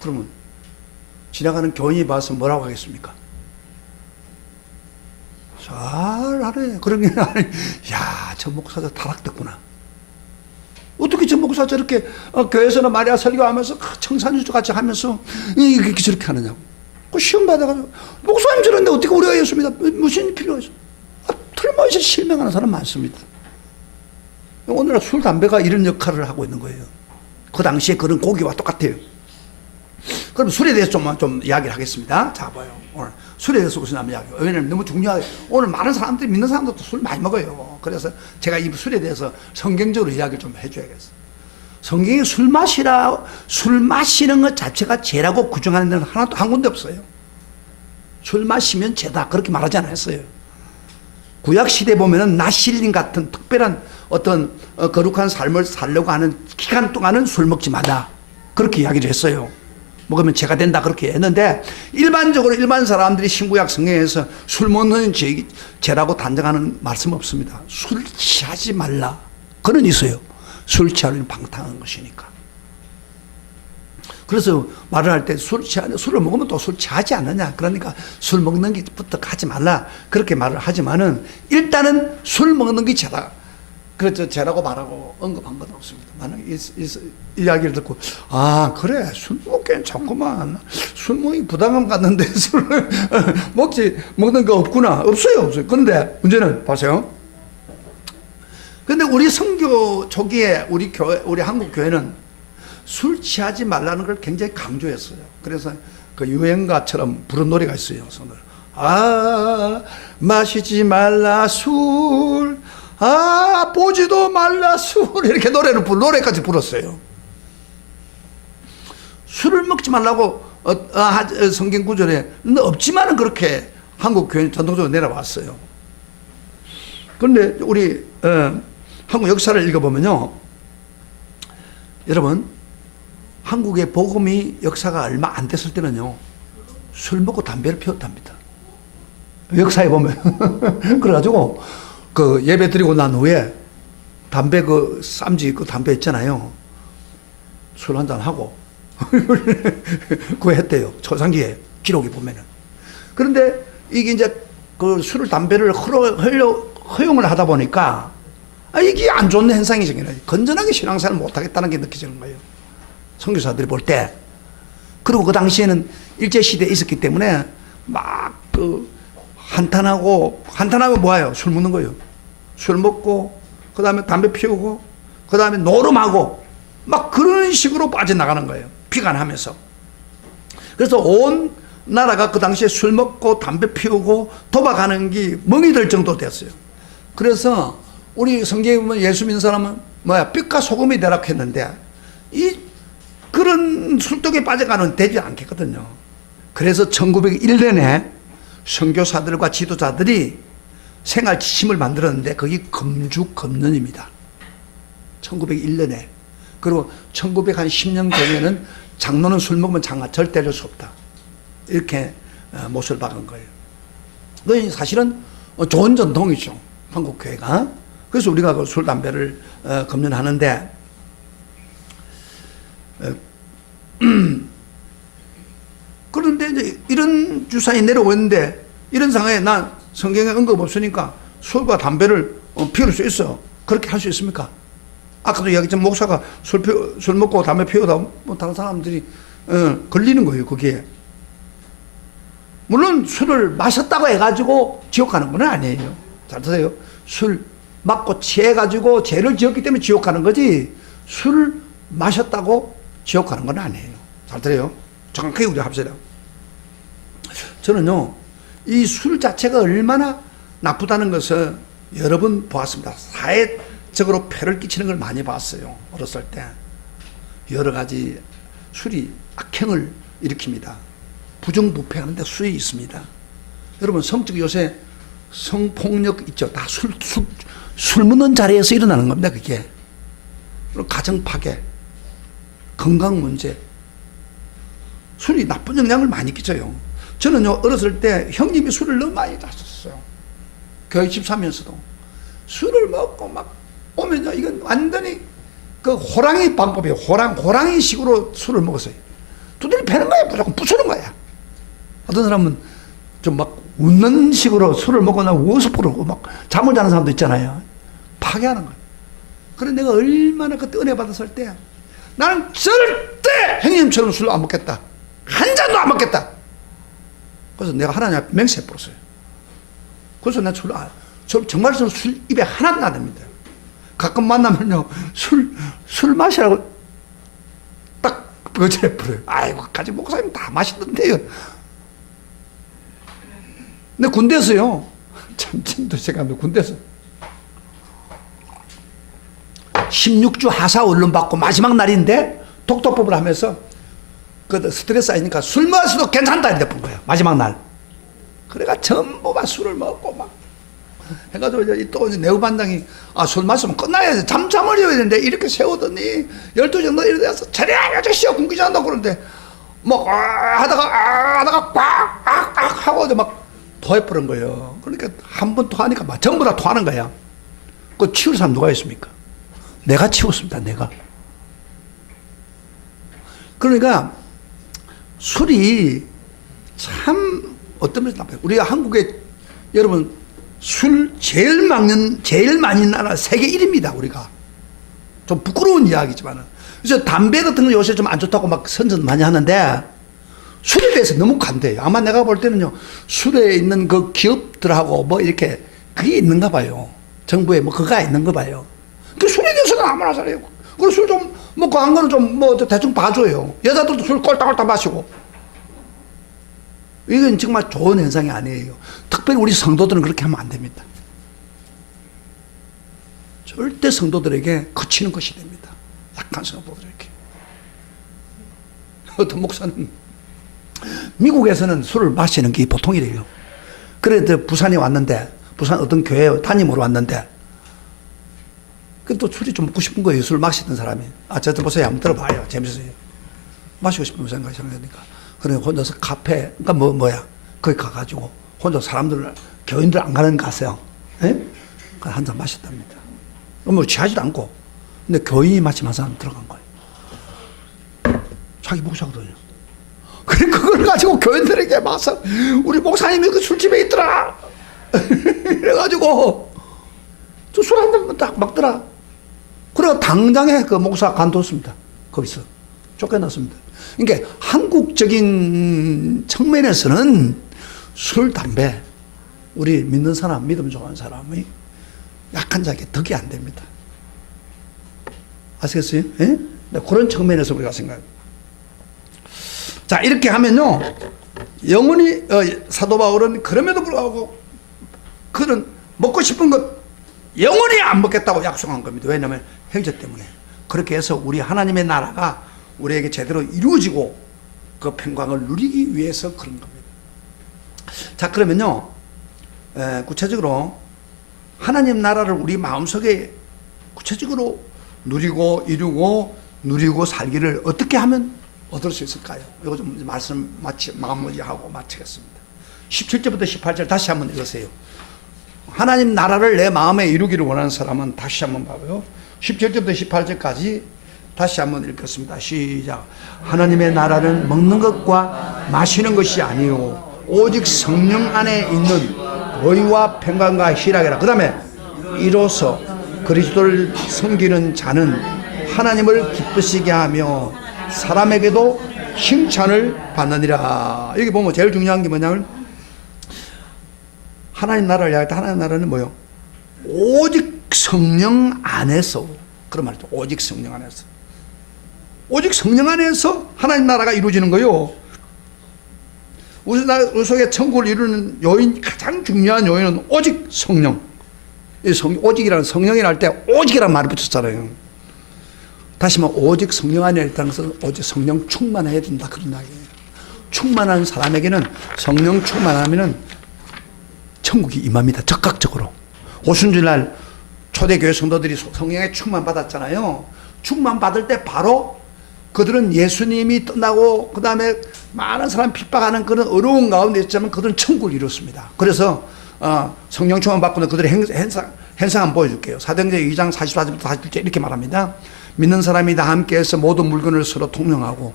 그러면 지나가는 교인이 봐서 뭐라고 하겠습니까? 잘하네. 그런 게 아니, 야, 저 목사가 타락됐구나. 어떻게 저 목사 저렇게 교회에서는 말이야 설교하면서 청산유주 같이 하면서 이렇게 저렇게 하느냐고. 그 시험 받아가지고 목사님 저런데 어떻게 우리가 예수입니다. 무슨 일이 필요해서. 틀림없이 실명하는 사람 많습니다. 오늘날 술, 담배가 이런 역할을 하고 있는 거예요. 그 당시에 그런 고기와 똑같아요. 그럼 술에 대해서 좀 이야기를 하겠습니다. 자, 봐요. 오늘 술에 대해서 무슨 이야기해요. 왜냐면 너무 중요하게, 오늘 많은 사람들이, 믿는 사람들도 술 많이 먹어요. 그래서 제가 이 술에 대해서 성경적으로 이야기를 좀 해줘야겠어요. 성경에 술 마시는 것 자체가 죄라고 규정하는 데는 하나도 한 군데 없어요. 술 마시면 죄다, 그렇게 말하지 않았어요. 구약시대 보면은 나실린 같은 특별한 어떤 거룩한 삶을 살려고 하는 기간 동안은 술 먹지 마라, 그렇게 이야기를 했어요. 먹으면 죄가 된다, 그렇게 했는데, 일반적으로 일반 사람들이 신구약 성경에서 술 먹는 죄라고 단정하는 말씀 없습니다. 술 취하지 말라, 그런 있어요. 술 취하는 방탕한 것이니까. 그래서 말을 할 때 술을 먹으면 또 술 취하지 않느냐, 그러니까 술 먹는 것부터 하지 말라, 그렇게 말을 하지만은 일단은 술 먹는 게 죄다, 그렇죠, 죄라고 말하고 언급한 건 없습니다. 나는 이야기를 듣고, 그래, 술 먹기 괜찮구만. 술 먹기 부담감 갖는데 술을 먹는 거 없구나. 없어요. 그런데 문제는 보세요. 근데 우리 선교 초기에 우리 한국 교회는 술 취하지 말라는 걸 굉장히 강조했어요. 그래서 그 유행가처럼 부른 노래가 있어요. 아, 마시지 말라 술, 아, 보지도 말라 술, 이렇게 노래까지 불렀어요. 술을 먹지 말라고 성경 구절에 없지만은 그렇게 한국 교회는 전통적으로 내려왔어요. 그런데 우리 한국 역사를 읽어보면요, 여러분, 한국의 복음이 역사가 얼마 안 됐을 때는요, 술 먹고 담배를 피웠답니다. 역사에 보면. 그래가지고 그 예배 드리고 난 후에 담배 그 쌈지 그 담배 있잖아요, 술 한잔 하고 그거 했대요. 초상기에 기록이 보면은. 그런데 이게 이제 그 술을 담배를 허용을 하다 보니까 이게 안 좋은 현상이 생겨나요. 건전하게 신앙생활을 못하겠다는 게 느껴지는 거예요, 선교사들이 볼 때. 그리고 그 당시에는 일제시대에 있었기 때문에 막 그 한탄하고 뭐예요? 술 먹는 거예요. 술 먹고, 그 다음에 담배 피우고, 그 다음에 노름하고, 막 그런 식으로 빠져나가는 거예요, 피관하면서. 그래서 온 나라가 그 당시에 술 먹고 담배 피우고 도박하는 게 멍이 들 정도 됐어요. 그래서 우리 성경에 보면 예수 믿는 사람은 뼈가 소금이 되라고 했는데, 그런 술독에 빠져가는 되지 않겠거든요. 그래서 1901년에 선교사들과 지도자들이 생활 지침을 만들었는데, 그게 금주금연입니다. 1901년에. 그리고 1910년 전에는 장로는 술 먹으면 장가 절대 할 수 없다, 이렇게 못을 박은 거예요. 그건 사실은 좋은 전통이죠, 한국 교회가. 그래서 우리가 그 술, 담배를 금연하는데, 그런데 이제 이런 주사에 내려오는데, 이런 상황에 난 성경에 언급 없으니까 술과 담배를 피울 수 있어, 그렇게 할 수 있습니까? 아까도 이야기했지만 목사가 술 먹고 담배 피우다 뭐 다른 사람들이 걸리는 거예요, 거기에. 물론 술을 마셨다고 해가지고 지옥 가는 건 아니에요. 잘 들어요. 술 맞고 취해가지고 죄를 지었기 때문에 지옥 가는 거지, 술 마셨다고 지옥 가는 건 아니에요. 잘 들어요. 정확하게 우리가 합시다. 저는요, 이 술 자체가 얼마나 나쁘다는 것을 여러 번 보았습니다. 사회적으로 폐를 끼치는 걸 많이 봤어요, 어렸을 때. 여러 가지 술이 악행을 일으킵니다. 부정부패하는데 술이 있습니다. 여러분, 성적 요새 성폭력 있죠. 다 술 먹는 자리에서 일어나는 겁니다, 그게. 그리고 가정 파괴, 건강 문제, 술이 나쁜 영향을 많이 끼쳐요. 저는요, 어렸을 때 형님이 술을 너무 많이 마셨어요. 교회 집 사면서도. 술을 먹고 막 오면요, 이건 완전히 그 호랑이 방법이에요. 호랑이 식으로 술을 먹었어요. 두드려 패는 거야, 무조건 부수는 거야. 어떤 사람은 좀 막 웃는 식으로 술을 먹고 나면 우어서 부르고 막 잠을 자는 사람도 있잖아요. 파괴하는 거야. 그런데 내가 얼마나 그때 은혜 받았을 때, 나는 절대 형님처럼 술 안 먹겠다, 한 잔도 안 먹겠다. 그래서 내가 하나님 앞에 맹세해 버렸어요. 그래서 내가 정말 술 입에 하나도 안 됩니다. 가끔 만나면요, 술 마시라고 딱 거절해 버려요. 아이고, 가지 목사님 다 마시던데요. 근데 군대에서요, 참 생각합니다. 군대에서 16주 하사 언론 받고 마지막 날인데 독도법을 하면서 그 스트레스 쌓이니까 술 마셔도 괜찮다 이래 본 거예요, 마지막 날. 그래가 전부 막 술을 먹고 막 해가지고 또 내부 반장이 술 마시면 끝나야지, 잠을 이어야 되는데 이렇게 세우더니 12시 정도 이래서 차례 아저씨야 군기자 한다고 그러는데 뭐 하다가 꽉 하고 막 토해버린 거예요. 그러니까 한 번 토하니까 막 전부 다 토하는 거야. 그 치울 사람 누가 있습니까? 내가 치웠습니다, 내가. 그러니까 술이 참 어떤 면에서 나빠요. 우리가 한국에, 여러분, 술 제일 많이 나라 세계 1위입니다, 우리가. 좀 부끄러운 이야기지만은. 그래서 담배 같은 거 요새 좀 안 좋다고 막 선전 많이 하는데, 술에 대해서 너무 관대해요. 아마 내가 볼 때는요, 술에 있는 그 기업들하고 뭐 이렇게 그게 있는가 봐요. 정부에 뭐 그거가 있는가 봐요. 그 술에 대해서는 아무나 잘해요. 그리고 술 좀 먹고 한 거는 좀 뭐 대충 봐줘요. 여자들도 술 꼴딱꼴딱 마시고. 이건 정말 좋은 현상이 아니에요. 특별히 우리 성도들은 그렇게 하면 안 됩니다. 절대 성도들에게 그치는 것이 됩니다. 약한 성도들에게. 어떤 목사는 미국에서는 술을 마시는 게 보통이래요. 그래도 부산에 왔는데, 부산 어떤 교회 담임으로 왔는데, 또 술이 좀 먹고 싶은 거예요. 술 마시던 사람이. 저 보세요. 한번 들어봐요. 재밌어요. 마시고 싶은 생각이 생기니까. 그래 혼자서 카페, 그러니까 뭐야. 거기 가가지고 혼자 사람들, 교인들 안 가는 데 갔어요. 예? 한 잔 마셨답니다. 뭐 취하지도 않고. 근데 교인이 마침 한 사람 들어간 거예요. 자기 목사거든요. 그래, 그걸 가지고 교인들에게 와서, 우리 목사님이 그 술집에 있더라. 그래가지고, 술 한 잔 딱 먹더라. 그래서 당장에 그 목사 간뒀습니다. 거기서. 쫓겨났습니다. 그러니까 한국적인 측면에서는 술, 담배, 우리 믿는 사람, 믿음 좋아하는 사람이 약한 자에게 덕이 안 됩니다. 아시겠어요? 예? 그런 측면에서 우리가 생각합니다. 자, 이렇게 하면요, 영원히, 사도 바울은 그럼에도 불구하고 그런 먹고 싶은 것 영원히 안 먹겠다고 약속한 겁니다. 왜냐하면 형제 때문에. 그렇게 해서 우리 하나님의 나라가 우리에게 제대로 이루어지고 그 평강을 누리기 위해서 그런 겁니다. 자, 그러면요, 구체적으로 하나님 나라를 우리 마음속에 구체적으로 누리고 이루고 누리고 살기를 어떻게 하면 얻을 수 있을까요? 이거 좀 말씀 마무리하고 마치겠습니다. 17절부터 18절 다시 한번 읽으세요. 하나님 나라를 내 마음에 이루기를 원하는 사람은 다시 한번 봐요. 17절부터 18절까지 다시 한번 읽겠습니다. 시작. 하나님의 나라는 먹는 것과 마시는 것이 아니요 오직 성령 안에 있는 의와 평강과 희락이라. 그 다음에 이로써 그리스도를 섬기는 자는 하나님을 기쁘시게 하며 사람에게도 칭찬을 받느니라. 여기 보면 제일 중요한 게 뭐냐면 하나님 나라를 이야기할 때 하나님 나라는 뭐요? 오직 성령 안에서. 그런 말이죠. 오직 성령 안에서. 오직 성령 안에서 하나님 나라가 이루어지는 거요. 우리 속에 천국을 이루는 요인, 가장 중요한 요인은 오직 성령. 오직이라는 성령이라 할 때 오직이라는 말을 붙였잖아요. 다시 말하면 오직 성령 안에 있다는 것은 오직 성령 충만해야 된다. 그런 이야기예요. 충만한 사람에게는 성령 충만하면은 천국이 임합니다. 적극적으로. 오순절날 초대교회 성도들이 성령에 충만 받았잖아요. 충만 받을 때 바로 그들은 예수님이 떠나고 그 다음에 많은 사람 핍박하는 그런 어려운 가운데 있지만 그들은 천국을 이뤘습니다. 그래서 성령 충만 받고는 그들의 행상 한번 보여줄게요. 사도행전 2장 44절부터 47절 이렇게 말합니다. 믿는 사람이 다 함께해서 모든 물건을 서로 통용하고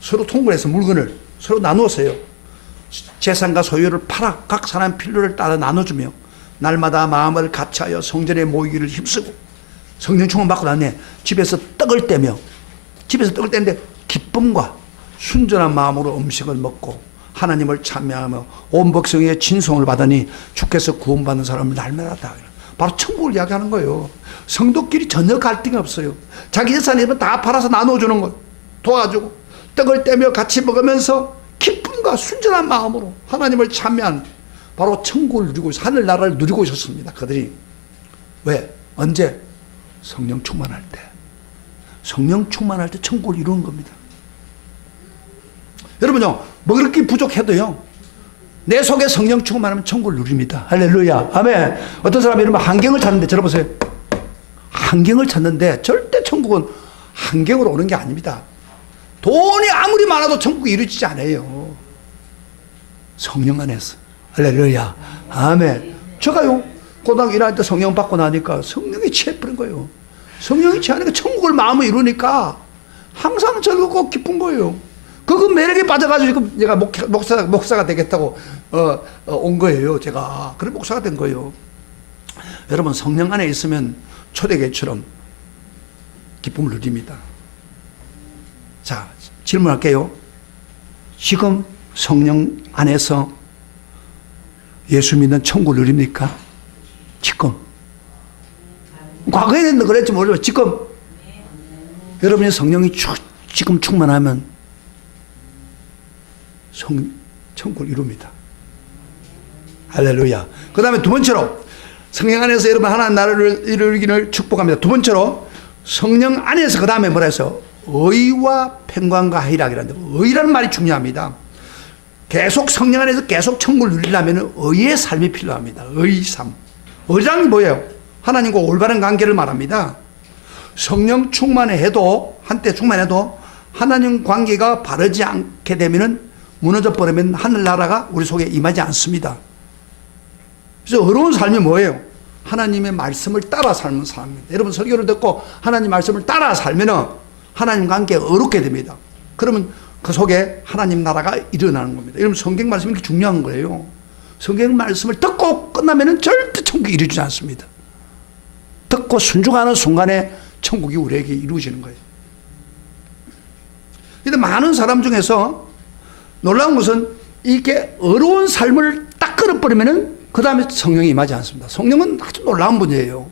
서로 통분해서 물건을 서로 나누었어요. 재산과 소유를 팔아 각 사람 필요를 따라 나눠주며 날마다 마음을 같이하여 성전에 모이기를 힘쓰고 성령 충만 받고 난 후에 집에서 떡을 떼며 집에서 떡을 떼는데 기쁨과 순전한 마음으로 음식을 먹고 하나님을 찬미하며 온 백성의 진송을 받으니 주께서 구원받는 사람을 날마다 바로 천국을 이야기하는 거예요. 성도끼리 전혀 갈등이 없어요. 자기 재산이면 다 팔아서 나눠주는 거 도와주고 떡을 떼며 같이 먹으면서 기쁨과 순전한 마음으로 하나님을 찬미한 바로 천국을 누리고 하늘나라를 누리고 있었습니다. 그들이 왜? 언제? 성령 충만할 때. 성령 충만할 때 천국을 이루는 겁니다. 여러분요, 먹을 게 부족해도요, 내 속에 성령 충만하면 천국을 누립니다. 할렐루야. 아멘. 어떤 사람이 이러면 환경을 찾는데, 들어보세요. 환경을 찾는데 절대 천국은 환경으로 오는 게 아닙니다. 돈이 아무리 많아도 천국이 이루어지지 않아요. 성령 안에서. 할렐루야. 아멘. 제가요, 고등학교 1학년 때 성령 받고 나니까 성령이 취해버린 거예요. 성령이 취하니까 천국을 마음에 이루니까 항상 즐겁고 기쁜 거예요. 그 매력에 빠져가지고 제가 목사가 되겠다고 온 거예요. 제가. 그래 목사가 된 거예요. 여러분, 성령 안에 있으면 초대교회처럼 기쁨을 누립니다. 자, 질문할게요. 지금 성령 안에서 예수 믿는 천국을 누립니까? 지금. 과거에는 그랬지 모르지만 지금 여러분의 성령이 지금 충만하면 천국을 이룹니다. 할렐루야. 그 다음에 두 번째로 성령 안에서 여러분 하나님 나라를 이루기를 축복합니다. 두 번째로 성령 안에서 그 다음에 뭐라 해서 의와 평강과 희락이라는데, 의라는 말이 중요합니다. 계속 성령 안에서 계속 천국을 누리려면 의의 삶이 필요합니다. 의의 삶. 의라는 게 뭐예요? 하나님과 올바른 관계를 말합니다. 성령 충만해도, 한때 충만해도 하나님 관계가 바르지 않게 되면 무너져 버리면 하늘나라가 우리 속에 임하지 않습니다. 그래서 어려운 삶이 뭐예요? 하나님의 말씀을 따라 살면 삶입니다. 여러분 설교를 듣고 하나님 말씀을 따라 살면 하나님 관계가 어렵게 됩니다. 그러면 그 속에 하나님 나라가 일어나는 겁니다. 여러분 성경 말씀이 이렇게 중요한 거예요. 성경 말씀을 듣고 끝나면 절대 천국이 이루어지지 않습니다. 듣고 순종하는 순간에 천국이 우리에게 이루어지는 거예요. 그런데 많은 사람 중에서 놀라운 것은 이게 어려운 삶을 딱 끊어버리면 그 다음에 성령이 임하지 않습니다. 성령은 아주 놀라운 분이에요.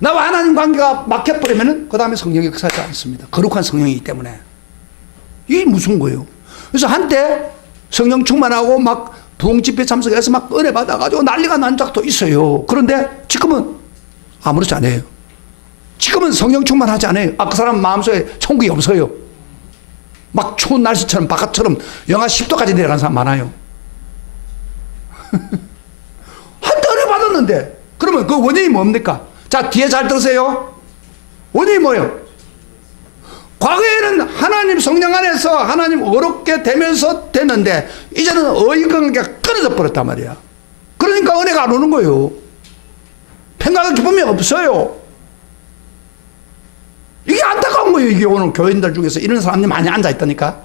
나와 하나님 관계가 막혀버리면 그 다음에 성령이 역사하지 않습니다. 거룩한 성령이기 때문에. 이게 무슨 거예요? 그래서 한때 성령 충만하고 막 부흥집회 참석해서 막 은혜 받아가지고 난리가 난 적도 있어요. 그런데 지금은 아무렇지 않아요. 지금은 성령 충만하지 않아요. 그 사람 마음속에 천국이 없어요. 막 추운 날씨처럼 바깥처럼 영하 10도까지 내려가는 사람 많아요. 한때 은혜 받았는데, 그러면 그 원인이 뭡니까? 자, 뒤에 잘 들으세요. 원인이 뭐예요? 과거에는 하나님 성령 안에서 하나님 어렵게 되면서 됐는데 이제는 의관계가 끊어져 버렸단 말이야. 그러니까 은혜가 안 오는 거예요. 평강과 기쁨이 없어요. 이게 안타까운 거예요. 이게 오늘 교인들 중에서 이런 사람들이 많이 앉아있다니까.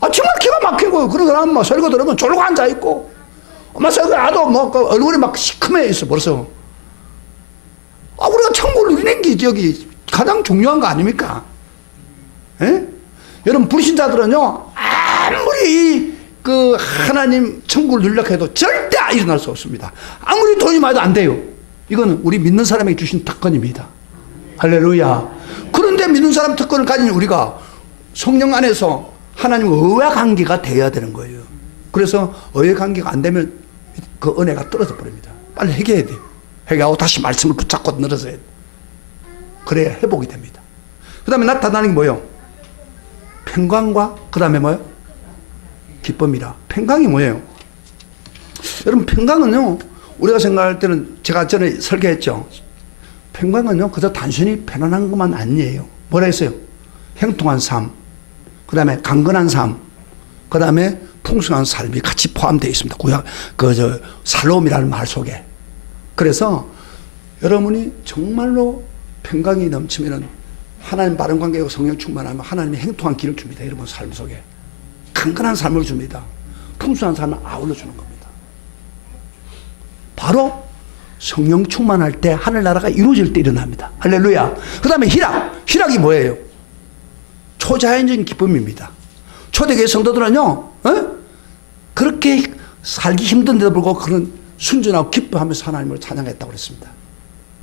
정말 기가 막히고, 그런 사람은 뭐 설교 들으면 졸고 앉아있고, 설교 하도 뭐 그 얼굴이 막 시커매 있어 벌써. 우리가 천국을 누리는 게 저기 가장 중요한 거 아닙니까? 예? 여러분 불신자들은요, 아무리 그 하나님 천국을 누리려고 해도 절대 일어날 수 없습니다. 아무리 돈이 많아도 안 돼요. 이거는 우리 믿는 사람에게 주신 특권입니다. 할렐루야. 그런데 믿는 사람 특권을 가진 우리가 성령 안에서 하나님과 의와 관계가 돼야 되는 거예요. 그래서 의의 관계가 안 되면 그 은혜가 떨어져 버립니다. 빨리 회개해야 돼요. 회개하고 다시 말씀을 붙잡고 늘어져야 돼요. 그래야 회복이 됩니다. 그 다음에 나타나는 게 뭐예요? 평강과 그 다음에 뭐예요? 기쁨이라. 평강이 뭐예요? 여러분 평강은요, 우리가 생각할 때는 제가 전에 설계했죠. 평강은요 그저 단순히 편안한 것만 아니에요. 뭐라 했어요? 형통한 삶, 그 다음에 강건한 삶, 그 다음에 풍성한 삶이 같이 포함되어 있습니다. 구약 살롬이라는 말 속에. 그래서 여러분이 정말로 평강이 넘치면은 하나님 바른 관계와 성령 충만하면 하나님이 행통한 길을 줍니다. 여러분 삶 속에 강건한 삶을 줍니다. 풍성한 삶을 아울러 주는 겁니다. 바로 성령 충만할 때 하늘나라가 이루어질 때 일어납니다. 할렐루야. 그 다음에 희락이 뭐예요? 초자연적인 기쁨입니다. 초대교회 성도들은요, 그렇게 살기 힘든데도 불구하고 그런 순전하고 기뻐하면서 하나님을 찬양했다고 그랬습니다.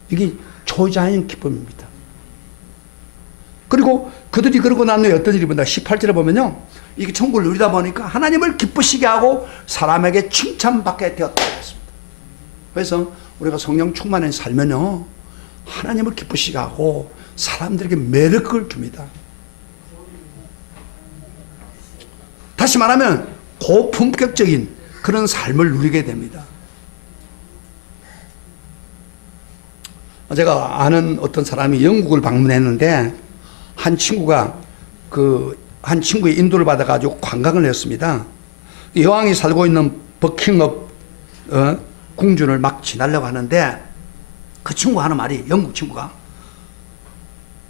이게 초자연 기쁨입니다. 그리고 그들이 그러고 난 후에 어떤 일이 보다 18절에 보면요, 이게 천국을 누리다 보니까 하나님을 기쁘시게 하고 사람에게 칭찬받게 되었다고 했습니다. 그래서 우리가 성령 충만에 살면요, 하나님을 기쁘시게 하고 사람들에게 매력을 줍니다. 다시 말하면 고품격적인 그런 삶을 누리게 됩니다. 제가 아는 어떤 사람이 영국을 방문했는데 한 친구가 한 친구의 인도를 받아가지고 관광을 했습니다. 여왕이 살고 있는 버킹업 궁전을 막 지나려고 하는데 그 친구가 하는 말이, 영국 친구가,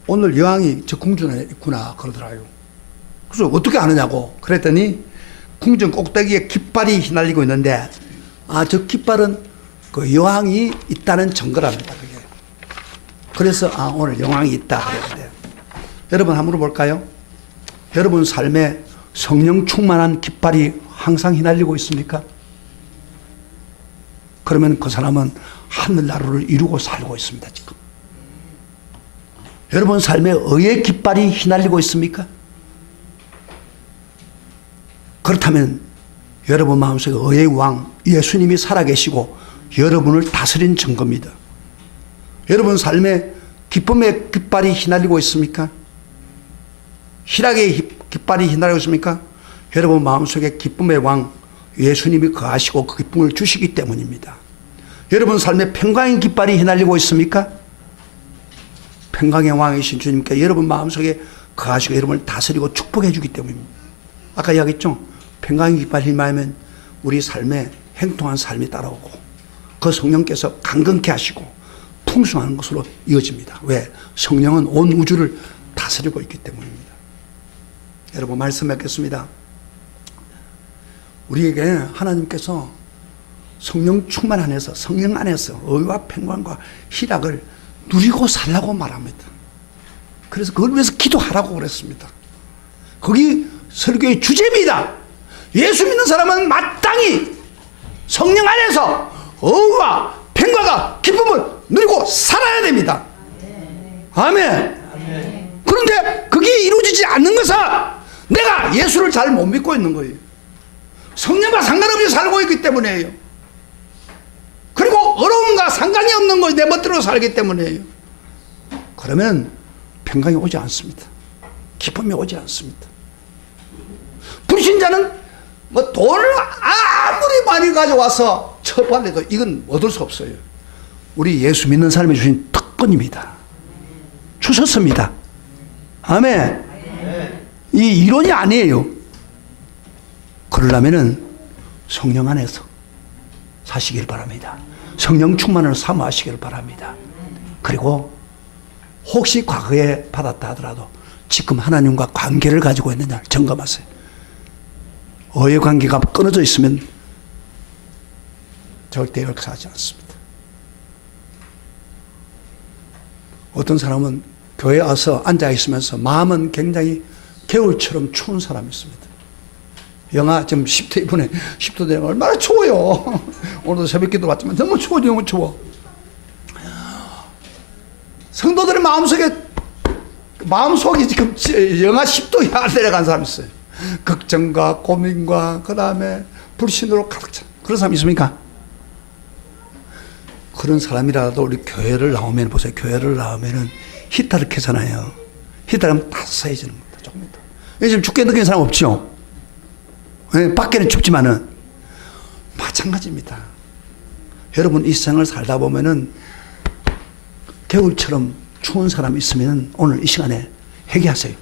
오늘 여왕이 저 궁전에 있구나 그러더라고요. 그래서 어떻게 아느냐고 그랬더니 궁전 꼭대기에 깃발이 휘날리고 있는데 저 깃발은 그 여왕이 있다는 증거랍니다. 그게. 그래서 오늘 여왕이 있다 그랬는데, 여러분 한번 물어볼까요? 여러분 삶에 성령 충만한 깃발이 항상 휘날리고 있습니까? 그러면 그 사람은 하늘나라를 이루고 살고 있습니다. 지금 여러분 삶에 의의 깃발이 휘날리고 있습니까? 그렇다면 여러분 마음속에 의의 왕 예수님이 살아계시고 여러분을 다스린 증거입니다. 여러분 삶에 기쁨의 깃발이 휘날리고 있습니까? 희락의 깃발이 휘날리고 있습니까? 여러분 마음속에 기쁨의 왕 예수님이 거하시고 그 기쁨을 주시기 때문입니다. 여러분 삶에 평강의 깃발이 휘날리고 있습니까? 평강의 왕이신 주님께 여러분 마음속에 거하시고 여러분을 다스리고 축복해 주기 때문입니다. 아까 이야기했죠? 평강의 깃발이 휘말리면 우리 삶에 행통한 삶이 따라오고 그 성령께서 강건케 하시고 풍성한 것으로 이어집니다. 왜? 성령은 온 우주를 다스리고 있기 때문입니다. 여러분 말씀 맺겠습니다. 우리에게 하나님께서 성령 충만 안에서 성령 안에서 의와 평강과 희락을 누리고 살라고 말합니다. 그래서 그걸 위해서 기도하라고 그랬습니다. 거기 설교의 주제입니다. 예수 믿는 사람은 마땅히 성령 안에서 의와 평강과 기쁨을 누리고 살아야 됩니다. 아멘. 그런데 그게 이루어지지 않는 것은 내가 예수를 잘 못 믿고 있는 거예요. 성령과 상관없이 살고 있기 때문이에요. 그리고 어려움과 상관이 없는 것이 내 멋대로 살기 때문이에요. 그러면 평강이 오지 않습니다. 기쁨이 오지 않습니다. 불신자는 뭐 돈을 아무리 많이 가져와서 처벌해도 이건 얻을 수 없어요. 우리 예수 믿는 사람이 주신 특권입니다. 주셨습니다. 아멘. 이 이론이 아니에요. 그러려면은 성령 안에서 사시길 바랍니다. 성령 충만을 사모하시길 바랍니다. 그리고 혹시 과거에 받았다 하더라도 지금 하나님과 관계를 가지고 있느냐 점검하세요. 의의 관계가 끊어져 있으면 절대 역사하지 않습니다. 어떤 사람은 교회에 와서 앉아 있으면서 마음은 굉장히 겨울처럼 추운 사람이 있습니다. 영하 지금 10도 이번에 10도 되면 얼마나 추워요. 오늘도 새벽기도 왔지만 너무 추워, 너무 추워. 성도들의 마음속이 지금 영하 10도 이하 내려간 사람이 있어요. 걱정과 고민과 그 다음에 불신으로 가득 찬 그런 사람 있습니까? 그런 사람이라도 우리 교회를 나오면 보세요. 교회를 나오면은 히터를 켜잖아요. 히터를 하면 따스해지는 겁니다. 조금 더. 지금 죽게 느끼는 사람 없죠? 네, 밖에는 춥지만은 마찬가지입니다. 여러분 이 세상을 살다 보면은 겨울처럼 추운 사람이 있으면 오늘 이 시간에 회개하세요.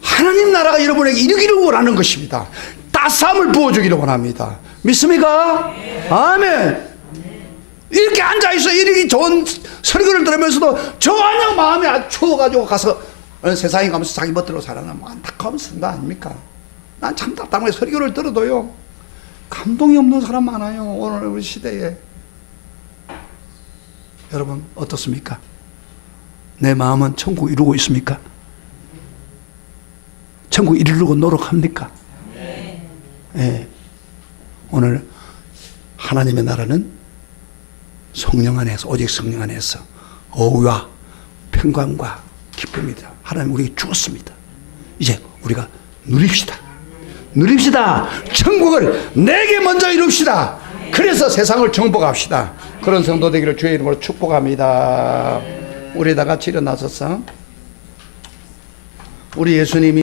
하나님 나라가 여러분에게 이루기를 원하는 것입니다. 따스함을 부어주기를 원합니다. 믿습니까? 아멘. 이렇게 앉아있어 이렇게 좋은 설교를 들으면서도 전혀 마음이 추워가지고 가서 세상에 가면서 자기 멋대로 살아가면 안타까운 생각 아닙니까? 난 참 답답해. 설교를 들어도요 감동이 없는 사람 많아요. 오늘 우리 시대에. 여러분 어떻습니까? 내 마음은 천국 이루고 있습니까? 천국 이루려고 노력합니까? 네. 오늘 하나님의 나라는 성령 안에서 오직 성령 안에서 의와 평강과 기쁨이다. 하나님 우리에게 주었습니다. 이제 우리가 누립시다. 천국을 내게 먼저 이룹시다. 그래서 세상을 정복합시다. 그런 성도 되기를 주의 이름으로 축복합니다. 우리 다 같이 일어나서서 우리 예수님이